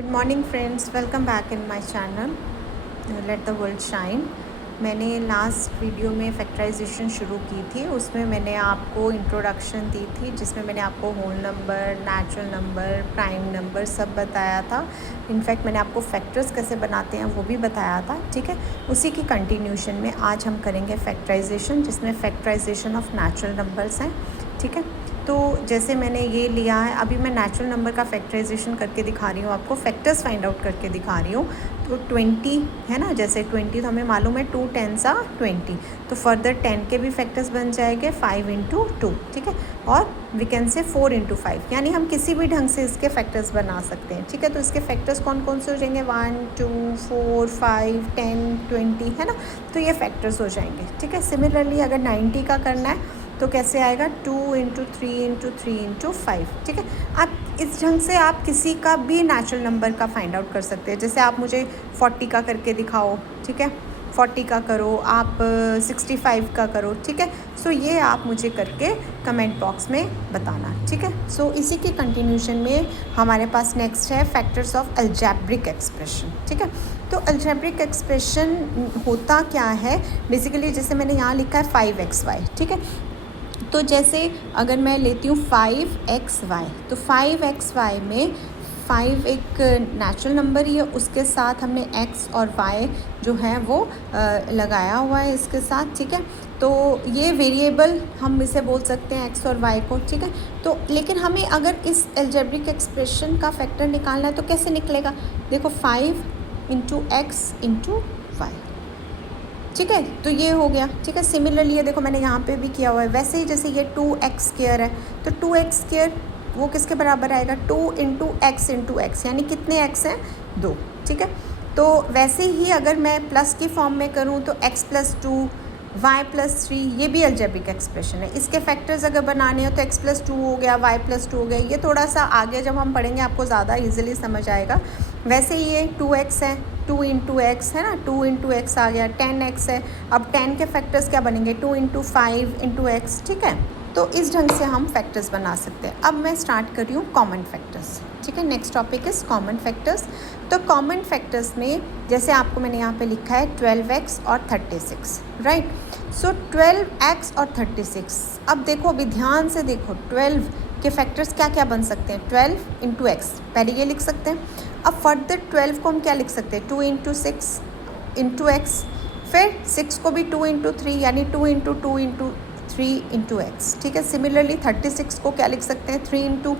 Good morning friends, welcome back in my channel let the world shine. मैंने last video में factorisation शुरू की थी। उसमें मैंने आपको इंट्रोडक्शन दी थी, जिसमें मैंने आपको whole number, natural number, prime number सब बताया था। इनफैक्ट मैंने आपको फैक्टर्स कैसे बनाते हैं वो भी बताया था। ठीक है, उसी की कंटिन्यूशन में आज हम करेंगे फैक्टराइजेशन, जिसमें फैक्टराइजेशन ऑफ नेचुरल नंबर्स हैं। ठीक है, तो जैसे मैंने ये लिया है, अभी मैं नेचुरल नंबर का फैक्टराइजेशन करके दिखा रही हूँ आपको, फैक्टर्स फाइंड आउट करके दिखा रही हूँ। तो 20 है ना, जैसे 20 तो हमें मालूम है 2 10s are 20, तो फर्दर 10 के भी फैक्टर्स बन जाएंगे 5 इंटू 2। ठीक है, और वी कैन से 4 इंटू 5, यानी हम किसी भी ढंग से इसके फैक्टर्स बना सकते हैं। ठीक है, तो इसके फैक्टर्स कौन कौन से हो जाएंगे, 1 2 4 5 10 20 है ना, तो ये फैक्टर्स हो जाएंगे। ठीक है, सिमिलरली अगर 90 का करना है तो कैसे आएगा, 2 इंटू 3 इंटू 3 इंटू 5। ठीक है, आप इस ढंग से आप किसी का भी नेचुरल नंबर का फाइंड आउट कर सकते हैं। जैसे आप मुझे 40 का करके दिखाओ, ठीक है, 40 का करो, आप 65 का करो। ठीक है, सो ये आप मुझे करके कमेंट बॉक्स में बताना। ठीक है, सो इसी के कंटिन्यूशन में हमारे पास नेक्स्ट है फैक्टर्स ऑफ अलजेब्रिक एक्सप्रेशन। ठीक है, तो अलजेब्रिक एक्सप्रेशन होता क्या है बेसिकली, जैसे मैंने यहाँ लिखा है 5xy। ठीक है, तो जैसे अगर मैं लेती हूँ 5xy, तो 5xy में 5 एक नेचुरल नंबर ही है, उसके साथ हमने x और y जो है वो लगाया हुआ है इसके साथ। ठीक है, तो ये वेरिएबल हम इसे बोल सकते हैं x और y को। ठीक है, तो लेकिन हमें अगर इस अलजेब्रिक एक्सप्रेशन का फैक्टर निकालना है तो कैसे निकलेगा, देखो 5 इंटू एक्स इंटू वाई। ठीक है, तो ये हो गया। ठीक है, सिमिलरली ये देखो मैंने यहाँ पे भी किया हुआ है, वैसे ही जैसे ये 2x स्क्वायर है, तो 2x स्क्वायर वो किसके बराबर आएगा, 2 इंटू एक्स इंटू एक्स, यानी कितने x हैं, 2। ठीक है, तो वैसे ही अगर मैं प्लस की फॉर्म में करूँ तो x प्लस 2 y प्लस 3, ये भी अलजेब्रिक एक्सप्रेशन है। इसके फैक्टर्स अगर बनाने हो तो x प्लस 2 हो गया, y प्लस 2 हो गया। ये थोड़ा सा आगे जब हम पढ़ेंगे आपको ज़्यादा ईजिली समझ आएगा। वैसे ही ये 2x है, 2 इंटू एक्स है ना, 2 इंटू एक्स आ गया, 10x है। अब 10 के फैक्टर्स क्या बनेंगे, 2 इंटू 5 इंटू एक्स। ठीक है, तो इस ढंग से हम फैक्टर्स बना सकते हैं। अब मैं स्टार्ट कर रही हूँ कॉमन फैक्टर्स। ठीक है, next topic is common factors. तो कॉमन फैक्टर्स में जैसे आपको मैंने यहाँ पे लिखा है 12x और 36, राइट। सो 12x और 36, अब देखो, अभी ध्यान से देखो, 12 के फैक्टर्स क्या क्या बन सकते हैं, 12 इंटू एक्स, पहले ये लिख सकते हैं। अब फर्दर 12 को हम क्या लिख सकते हैं, 2 इंटू 6 इंटू एक्स, फिर 6 को भी 2 इंटू 3, यानी 2 इंटू 2 इंटू 3 इंटू एक्स। ठीक है, सिमिलरली 36 को क्या लिख सकते हैं, 3 इंटू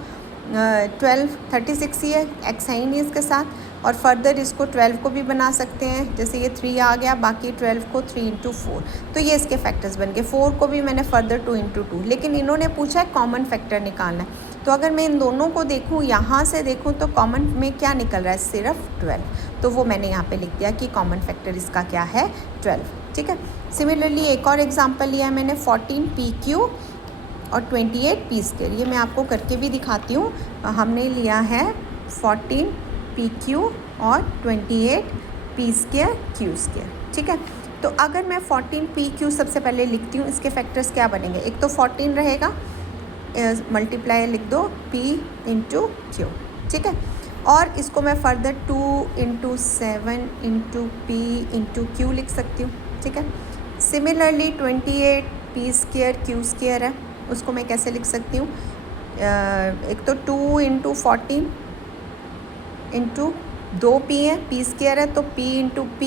12, 36 ही है, एक्स है ही नहीं इसके साथ। और फर्दर इसको 12 को भी बना सकते हैं, जैसे ये 3 आ गया, बाकी 12 को 3 इंटू 4, तो ये इसके फैक्टर्स बन गए। 4 को भी मैंने फर्दर 2 इंटू 2, लेकिन इन्होंने पूछा है कॉमन फैक्टर निकालना है। तो अगर मैं इन दोनों को देखूँ, यहाँ से देखूँ, तो कॉमन में क्या निकल रहा है, सिर्फ 12, तो वो मैंने यहाँ पे लिख दिया कि कॉमन फैक्टर इसका क्या है, 12। ठीक है, सिमिलरली एक और एग्जांपल लिया है मैंने 14pq और 28p²। ये मैं आपको करके भी दिखाती हूँ। हमने लिया है 14pq और 28p² q²। ठीक है, तो अगर मैं 14pq सबसे पहले लिखती हूँ, इसके फैक्टर्स क्या बनेंगे, एक तो 14 रहेगा, मल्टीप्लाई लिख दो p इंटू क्यू। ठीक है, और इसको मैं further 2 into 7 into p into Q लिख सकती हूँ। ठीक है, सिमिलरली 28p² q² है, उसको मैं कैसे लिख सकती हूँ, एक तो 2 इंटू 14 इंटू 2p है, p² है, तो p into p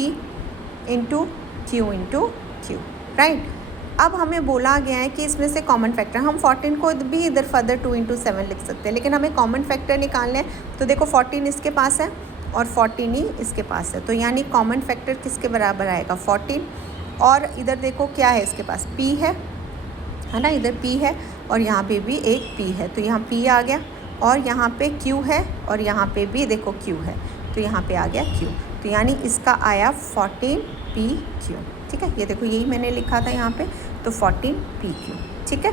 into Q into Q, right. अब हमें बोला गया है कि इसमें से कॉमन फैक्टर, हम 14 को भी इधर फर्दर 2 इंटू 7 लिख सकते हैं, लेकिन हमें कॉमन फैक्टर निकालने हैं। तो देखो 14 इसके पास है और 14 ही इसके पास है, तो यानी कॉमन फैक्टर किसके बराबर आएगा, 14। और इधर देखो क्या है, इसके पास p है ना, इधर p है और यहाँ पे भी एक p है, तो यहाँ p आ गया, और यहाँ पे q है और यहाँ पे भी देखो q है, तो यहाँ पे आ गया q, तो यानी इसका आया 14pq। ठीक है, ये देखो यही मैंने लिखा था यहाँ पे, तो 14pq। ठीक है,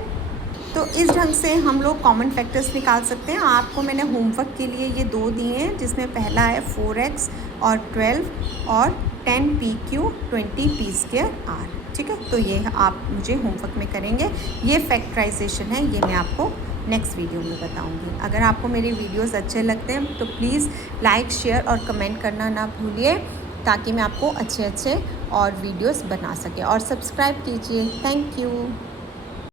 तो इस ढंग से हम लोग कॉमन फैक्टर्स निकाल सकते हैं। आपको मैंने होमवर्क के लिए ये 2 दिए हैं, जिसमें पहला है 4x और 12 और 10pq 20p²r। ठीक है, तो ये आप मुझे होमवर्क में करेंगे। ये फैक्टराइजेशन है, ये मैं आपको नेक्स्ट वीडियो में बताऊँगी। अगर आपको मेरे वीडियोज़ अच्छे लगते हैं तो प्लीज़ लाइक, शेयर और कमेंट करना ना भूलिए, ताकि मैं आपको अच्छे और वीडियोज़ बना सके, और सब्सक्राइब कीजिए। Thank you.